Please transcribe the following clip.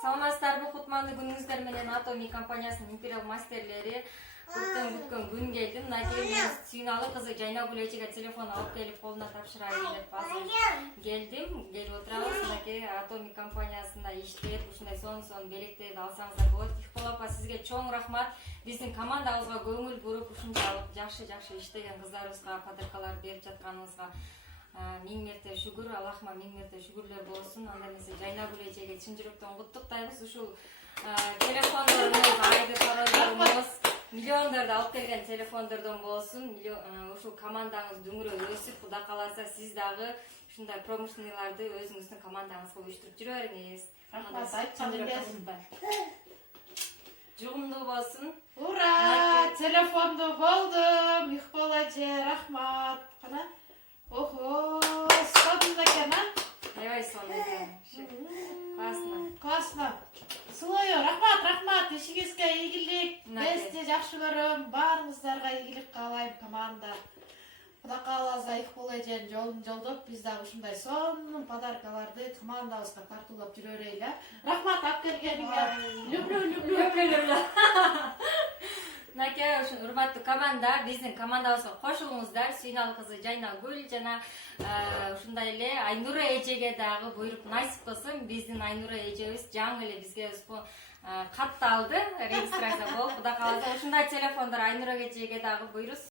Саламатсыздарбы, кутмандуу күнүңүздөр менен Atomy компаниясынын империал мастерлери. Күткөн күн келдим. Мынакей мен Сүйналы кызы Жайнагүл эжеге телефон алып келип колуна тапшырайын деп келдим. Келип отурабыз. Мынакей Atomy компаниясында иштеп, ушундай сонун белектерди алсаңыздар болот. Ихбол апа, сизге чоң рахмат. Биздин командабызга көңүл буруп, ушунчалык жакшы иштеген кыздарыбызга подаркалар берип жатканыңызга миң мерте шүгүр, Аллахыма миң мерте шүгүрлөр болсун. Анда эмесе Жайнагүл эжеге чын жүрөктөн куттуктайбыз. Ушул телефондордун айды паролдорубуз миллиондорду алып келген телефондордон болсун. Ушул командаңыз дүңүрөп өсүп, Кудай кааласа сиз дагы ушундай промышленныйларды өзүңүздүн командаңызга уюштуруп жүрө бериңиз. Рахмат, айтчан Жугумдуу болсун. Ура! Телефонду болдум. Ихбол эже, рахмат. Кана? Охо, сонун экен, а? Аябай сонун экен. Классно. Классно. Сулою, рахмат. Ишиңизге ийгилик. Мен сизди жакшы көрөм. Баарыңыздарга ийгилик каалайм команда. Кудай кааласа Ихбол эженин жолун жолдоп, биз дагы ушундай сонун подаркаларды командабызга тартуулап жүрө берели. Рахмат алып келгениңе. Люблю. Мынакей урматтуу команда, биздин командабызга кошулуңуздар. Сүйналы кызы Жайнагүл жана ушундай эле Айнура эжеге дагы буйруп насип кылсын. Биздин Айнура эжебиз жаңы эле бизге кат алды, регистрация болуп. Кудай кааласа ушундай телефондор Айнура эжеге дагы буйрус.